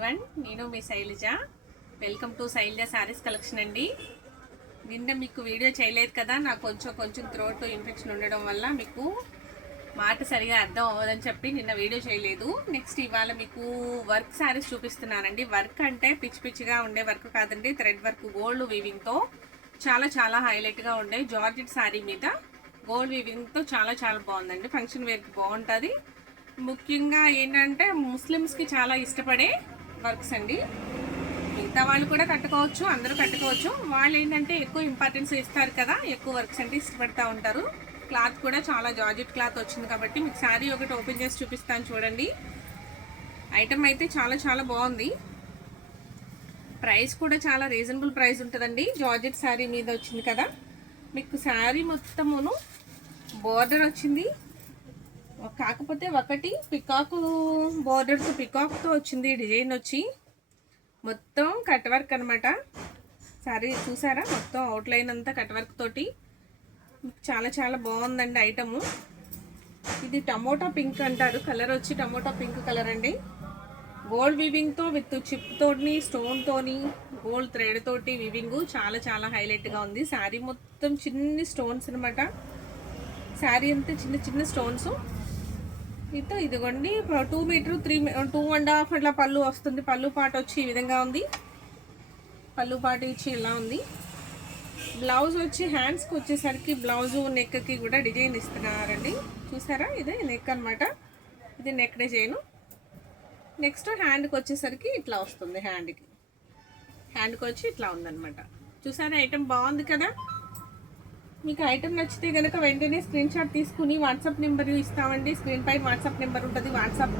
Everyone, నేను మీ Shailaja. Welcome to Shailaja sarees collection అండి. నిన్న మీకు వీడియో చేయలేదు కదా, నాకు కొంచెం థ్రోట్ ఇన్ఫెక్షన్ ఉండడం వల్ల మీకు మాట సరిగా అర్థం అవ్వదని చెప్పి నిన్న వీడియో చేయలేదు. నెక్స్ట్ ఇవాళ మీకు వర్క్ శారీస్ చూపిస్తున్నానండి. వర్క్ అంటే పిచ్చిగా ఉండే వర్క్ కాదండి, థ్రెడ్ వర్క్ గోల్డ్ వీవింగ్తో చాలా హైలైట్గా ఉండే జార్జెట్ శారీ మీద గోల్డ్ వీవింగ్తో చాలా బాగుందండి. ఫంక్షన్ వేర్కి బాగుంటుంది. ముఖ్యంగా ఏంటంటే ముస్లిమ్స్కి చాలా ఇష్టపడే వర్క్స్ అండి. మిగతా వాళ్ళు కూడా కట్టుకోవచ్చు, అందరూ కట్టుకోవచ్చు. వాళ్ళు ఏంటంటే ఎక్కువ ఇంపార్టెన్స్ ఇస్తారు కదా, ఎక్కువ వర్క్స్ అంటే ఇష్టపడతా ఉంటారు. క్లాత్ కూడా చాలా జార్జెట్ క్లాత్ వచ్చింది కాబట్టి మీకు శారీ ఒకటి ఓపెన్ చేసి చూపిస్తాను చూడండి. ఐటమ్ అయితే చాలా బాగుంది. ప్రైస్ కూడా చాలా రీజనబుల్ ప్రైస్ ఉంటుందండి. జార్జెట్ శారీ మీద వచ్చింది కదా. మీకు శారీ మొత్తమును బోర్డర్ వచ్చింది, కాకపోతే ఒకటి పికాక్ బోర్డర్తో పికాక్తో వచ్చింది. డిజైన్ వచ్చి మొత్తం కట్ వర్క్ అనమాట. సారీ చూసారా, మొత్తం అవుట్లైన్ అంతా కట్ వర్క్ తోటి చాలా బాగుందండి ఐటము. ఇది టమోటా పింక్ అంటారు, కలర్ వచ్చి టమోటా పింక్ కలర్ అండి. గోల్డ్ వివింగ్తో విత్ చిప్ తోని స్టోన్ తోని గోల్డ్ థ్రెడ్ తోటి వివింగ్ చాలా హైలైట్గా ఉంది. శారీ మొత్తం చిన్ని స్టోన్స్ అనమాట. శారీ అంతా చిన్న స్టోన్స్. ఇదిగోండి 2 మీటర్ 2.5 ఇట్లా పళ్ళు వస్తుంది. పళ్ళు పాట వచ్చి ఈ విధంగా ఉంది. పళ్ళు పాట ఇచ్చి ఇలా ఉంది. బ్లౌజ్ వచ్చి హ్యాండ్స్కి వచ్చేసరికి బ్లౌజు నెక్కి కూడా డిజైన్ ఇస్తున్నారండి. చూసారా, ఇదే నెక్ అనమాట. ఇది నెక్ డిజైన్. నెక్స్ట్ హ్యాండ్కి వచ్చేసరికి ఇట్లా వస్తుంది. హ్యాండ్కి వచ్చి ఇట్లా ఉందన్నమాట. చూసారా, ఐటమ్ బాగుంది కదా. మీకు ఐటమ్ నచ్చితే కనుక వెంటనే స్క్రీన్ షాట్ తీసుకుని వాట్సాప్ నెంబర్ ఇస్తామండి. స్క్రీన్ పైన వాట్సాప్ నెంబర్ ఉంటుంది, వాట్సాప్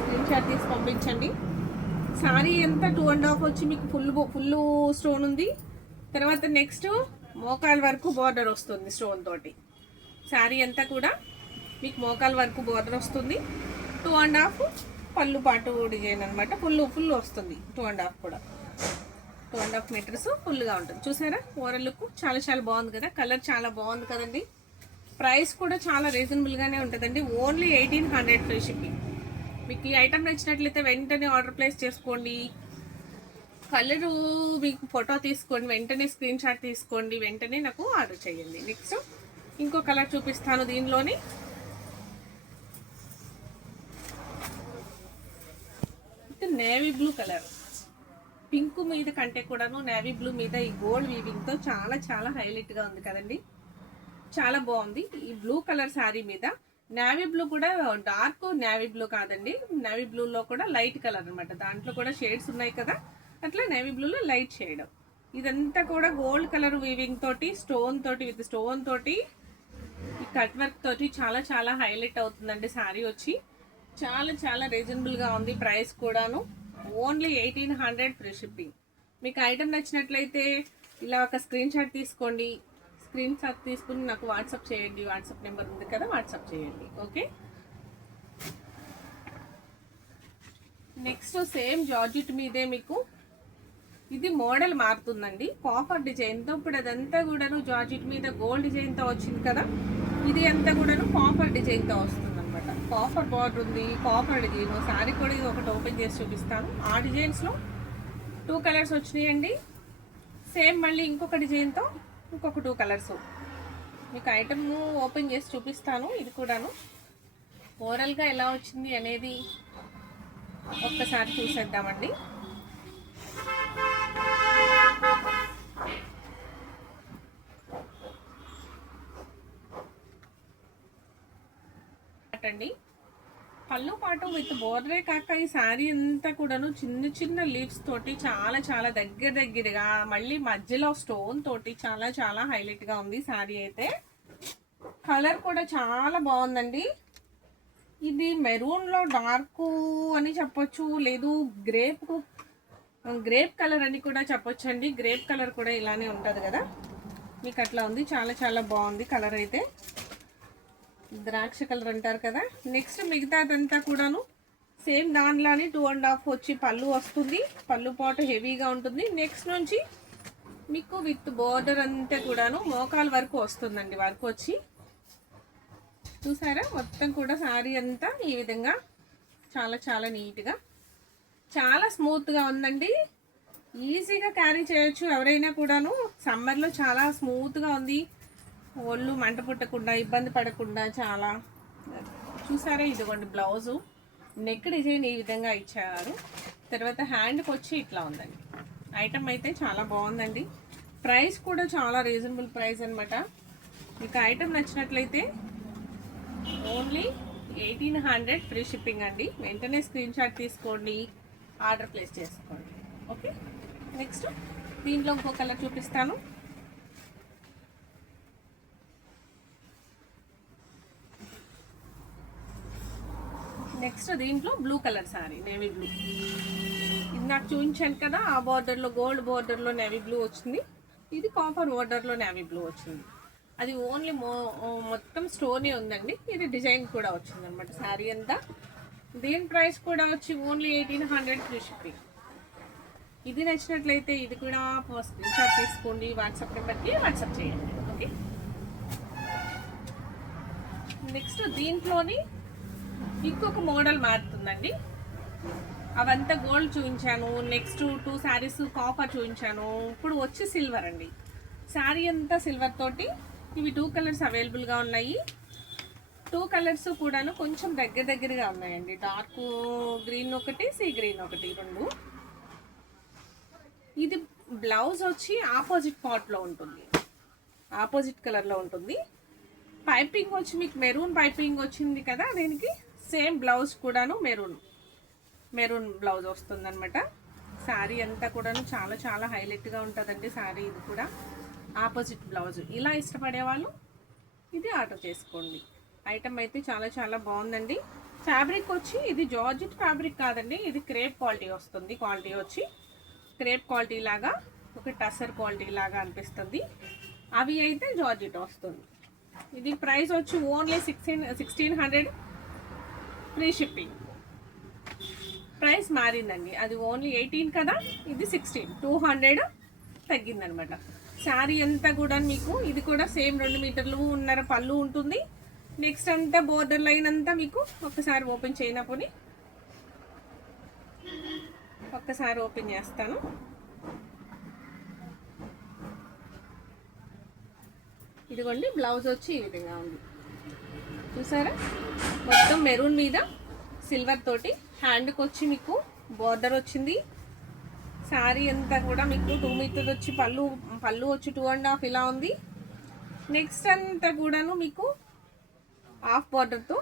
స్క్రీన్ షాట్ తీసి పంపించండి. శారీ అంతా 2.5 వచ్చి మీకు ఫుల్ స్టోన్ ఉంది. తర్వాత నెక్స్ట్ మోకాల్ వరకు బార్డర్ వస్తుంది స్టోన్ తోటి. శారీ అంతా కూడా మీకు మోకాల్ వరకు బార్డర్ వస్తుంది. 2.5 పళ్ళు పాటు డిజైన్ అనమాట. ఫుల్ వస్తుంది. 2.5 కూడా 2.5 మీటర్స్ ఫుల్గా ఉంటుంది. చూసారా, ఓవరాల్ లుక్ చాలా బాగుంది కదా. కలర్ చాలా బాగుంది కదండి. ప్రైస్ కూడా చాలా రీజనబుల్గానే ఉంటుందండి. Only 1800 free shipping. మీకు ఈ ఐటమ్ నచ్చినట్లయితే వెంటనే ఆర్డర్ ప్లేస్ చేసుకోండి. కలరు మీకు ఫోటో తీసుకోండి, వెంటనే స్క్రీన్ షాట్ తీసుకోండి, వెంటనే నాకు ఆర్డర్ చేయండి. నెక్స్ట్ ఇంకో కలర్ చూపిస్తాను. దీనిలోని నేవీ బ్లూ కలర్. పింక్ మీద కంటే కూడాను నేవీ బ్లూ మీద ఈ గోల్డ్ వీవింగ్తో చాలా హైలైట్గా ఉంది కదండి. చాలా బాగుంది. ఈ బ్లూ కలర్ శారీ మీద నేవీ బ్లూ కూడా డార్క్ నేవీ బ్లూ కాదండి, నేవీ బ్లూలో కూడా లైట్ కలర్ అనమాట. దాంట్లో కూడా షేడ్స్ ఉన్నాయి కదా, అట్లా నేవీ బ్లూలో లైట్ షేడ్. ఇదంతా కూడా గోల్డ్ కలర్ వీవింగ్ తోటి స్టోన్ తోటి విత్ స్టోన్ తోటి ఈ కట్ వర్క్ తోటి చాలా హైలైట్ అవుతుందండి. శారీ వచ్చి చాలా రీజనబుల్గా ఉంది. ప్రైస్ కూడాను ఓన్లీ 1800 ఫ్రీ షిప్పింగ్. మీకు ఐటమ్ నచ్చినట్లయితే ఇలా ఒక స్క్రీన్ షాట్ తీసుకోండి. స్క్రీన్ షాట్ తీసుకుని నాకు వాట్సాప్ చేయండి. వాట్సాప్ నెంబర్ ఉంది కదా, వాట్సాప్ చేయండి. ఓకే. నెక్స్ట్ సేమ్ జార్జెట్ మీదే మీకు ఇది మోడల్ మారుతుందండి. కాఫర్ డిజైన్తో. ఇప్పుడు అదంతా కూడాను జార్జెట్ మీద గోల్డ్ డిజైన్తో వచ్చింది కదా, ఇది అంతా కూడాను కాఫర్ డిజైన్తో వస్తుంది అనమాట. కాఫర్ బార్డర్ ఉంది, కాఫర్ డిజైన్. శారీ కూడా ఇది ఒకటి ఓపెన్ చేసి చూపిస్తాను. ఆ డిజైన్స్లో 2 కలర్స్ వచ్చినాయండి. సేమ్ మళ్ళీ ఇంకొక డిజైన్తో ఇంకొక 2 కలర్స్. మీకు ఐటమ్ ఓపెన్ చేసి చూపిస్తాను. ఇది కూడాను ఓవరాల్గా ఎలా వచ్చింది అనేది ఒక్కసారి చూసేద్దామండి. అండి పళ్ళు పాటు విత్ బోర్డరే కాక ఈ శారీ అంతా కూడాను చిన్న లీవ్స్ తోటి చాలా దగ్గరగా మళ్ళీ మధ్యలో స్టోన్ తోటి చాలా హైలైట్గా ఉంది శారీ అయితే. కలర్ కూడా చాలా బాగుందండి. ఇది మెరూన్లో డార్క్ అని చెప్పొచ్చు, లేదు గ్రేప్ కలర్ అని కూడా చెప్పొచ్చు అండి. గ్రేప్ కలర్ కూడా ఇలానే ఉంటుంది కదా, మీకు అట్లా ఉంది. చాలా బాగుంది కలర్ అయితే. ద్రాక్ష కలర్ అంటారు కదా. నెక్స్ట్ మిగతాదంతా కూడాను సేమ్ దానిలానే 2.5 వచ్చి పళ్ళు వస్తుంది. పళ్ళు పాటు హెవీగా ఉంటుంది. నెక్స్ట్ నుంచి మీకు విత్ బోర్డర్ అంతా కూడాను మోకాల వరకు వస్తుందండి. వర్క్ వచ్చి చూసారా, మొత్తం కూడా శారీ అంతా ఈ విధంగా చాలా నీట్గా చాలా చాలా స్మూత్గా ఉందండి. ఈజీగా క్యారీ చేయొచ్చు ఎవరైనా కూడాను. సమ్మర్లో చాలా స్మూత్గా ఉంది. ఒళ్ళు మంట పుట్టకుండా, ఇబ్బంది పడకుండా చాలా. చూసారా, ఇదిగోండి బ్లౌజు. నెక్ డిజైన్ ఈ విధంగా ఇచ్చారు. తర్వాత హ్యాండ్కి వచ్చి ఇట్లా ఉందండి. ఐటమ్ అయితే చాలా బాగుందండి. ప్రైస్ కూడా చాలా రీజనబుల్ ప్రైస్ అనమాట. మీకు ఐటమ్ నచ్చినట్లయితే ఓన్లీ 1800 ఫ్రీ షిప్పింగ్ అండి. వెంటనే స్క్రీన్ షాట్ తీసుకోండి, ఆర్డర్ ప్లేస్ చేసుకోండి. ఓకే, నెక్స్ట్ దీంట్లో ఇంకో కలర్ చూపిస్తాను. నెక్స్ట్ దీంట్లో blue colour sorry, navy blue. ఇది నాకు చూపించాను కదా, ఆ బార్డర్లో గోల్డ్ బార్డర్లో నేవీ బ్లూ వచ్చింది. ఇది కాపర్ బార్డర్లో నేవీ బ్లూ వచ్చింది. అది ఓన్లీ మొత్తం స్టోనే ఉందండి. ఇది డిజైన్ కూడా వచ్చింది అనమాట శారీ అంతా. దీని ప్రైస్ కూడా వచ్చి ఓన్లీ 1800 ఫ్రీ షిప్పింగ్. ఇది నచ్చినట్లయితే ఇది కూడా స్క్రీన్ షాట్ తీసుకోండి, వాట్సాప్ నెంబర్కి వాట్సాప్ చేయండి. ఓకే, నెక్స్ట్ దీంట్లోని ఇంకొక మోడల్ మారుతుందండి. అవంతా గోల్డ్ చూపించాను. నెక్స్ట్ 2 శారీస్ కాపర్ చూపించాను. ఇప్పుడు వచ్చి సిల్వర్ అండి. శారీ అంతా సిల్వర్ తోటి. ఇవి 2 కలర్స్ అవైలబుల్గా ఉన్నాయి. 2 కలర్స్ కూడాను కొంచెం దగ్గరగా ఉన్నాయండి. డార్క్ గ్రీన్ ఒకటి, సీ గ్రీన్ ఒకటి, 2. ఇది బ్లౌజ్ వచ్చి ఆపోజిట్ పార్ట్లో ఉంటుంది, ఆపోజిట్ కలర్లో ఉంటుంది. పైపింగ్ వచ్చి మీకు మెరూన్ పైపింగ్ వచ్చింది కదా, దీనికి సేమ్ బ్లౌజ్ కూడాను మెరూన్ బ్లౌజ్ వస్తుంది అనమాట. శారీ అంతా కూడాను చాలా హైలైట్గా ఉంటుందండి శారీ. ఇది కూడా ఆపోజిట్ బ్లౌజ్. ఇలా ఇష్టపడే వాళ్ళు ఇది ఆర్డర్ చేసుకోండి. ఐటమ్ అయితే చాలా బాగుందండి. ఫ్యాబ్రిక్ వచ్చి ఇది జార్జెట్ ఫ్యాబ్రిక్ కాదండి, ఇది క్రేప్ క్వాలిటీ వస్తుంది. క్వాలిటీ వచ్చి క్రేప్ క్వాలిటీ లాగా, ఒక టసర్ క్వాలిటీ లాగా అనిపిస్తుంది. అవి అయితే జార్జెట్ వస్తుంది. ఇది ప్రైస్ వచ్చి ఓన్లీ 1600 ఫ్రీ షిప్పింగ్. ప్రైస్ మారిందండి. అది ఓన్లీ 18 కదా, ఇది 16, 200 తగ్గిందనమాట. శారీ అంతా కూడా మీకు ఇది కూడా సేమ్ 2 మీటర్లు ఉన్నర పళ్ళు ఉంటుంది. నెక్స్ట్ అంతా బోర్డర్ లైన్ అంతా మీకు ఒక్కసారి ఓపెన్ చేయనప్పుడు ఒక్కసారి ఓపెన్ చేస్తాను. ఇదిగోండి బ్లౌజ్ వచ్చి ఈ విధంగా ఉంది. చూసారా, మొత్తం మెరూన్ మీద సిల్వర్ తోటి. హ్యాండ్కి వచ్చి మీకు బోర్డర్ వచ్చింది. శారీ అంతా కూడా మీకు 2 మీటర్ వచ్చి పళ్ళు వచ్చి 2.5 ఇలా ఉంది. నెక్స్ట్ అంతా కూడాను మీకు హాఫ్ బార్డర్తో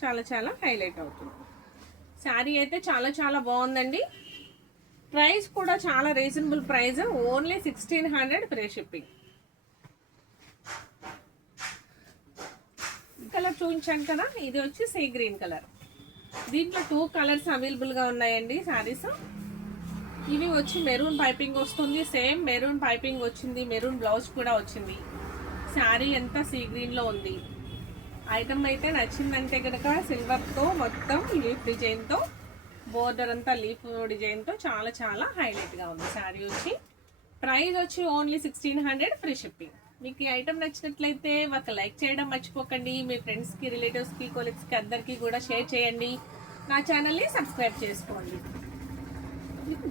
చాలా హైలైట్ అవుతుంది. శారీ అయితే చాలా బాగుందండి. ప్రైస్ కూడా చాలా reasonable price, only 1600 free shipping. Colour చూపించాను కదా, ఇది వచ్చి సీ గ్రీన్ కలర్. దీంట్లో 2 కలర్స్ అవైలబుల్గా ఉన్నాయండి శారీస్. ఇవి వచ్చి మెరూన్ పైపింగ్ వస్తుంది. సేమ్ మెరూన్ పైపింగ్ వచ్చింది, మెరూన్ బ్లౌజ్ కూడా వచ్చింది. శారీ అంతా సీ గ్రీన్లో ఉంది. ఐటమ్ అయితే నచ్చిందంటే కనుక సిల్వర్తో మొత్తం లీఫ్ డిజైన్తో, బోర్డర్ అంతా లీఫ్ డిజైన్తో చాలా హైలైట్గా ఉంది శారీ వచ్చి. ప్రైస్ వచ్చి ఓన్లీ 1600 ఫ్రీ షిప్పింగ్. మీకు ఈ ఐటమ్ నచ్చినట్లయితే ఒక లైక్ చేయడం మర్చిపోకండి. మీ ఫ్రెండ్స్కి, రిలేటివ్స్కి, కొలీగ్స్కి అందరికీ కూడా షేర్ చేయండి. నా ఛానల్ని సబ్స్క్రైబ్ చేసుకోండి.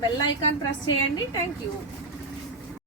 బెల్ ఐకాన్ ప్రెస్ చేయండి. Thank you.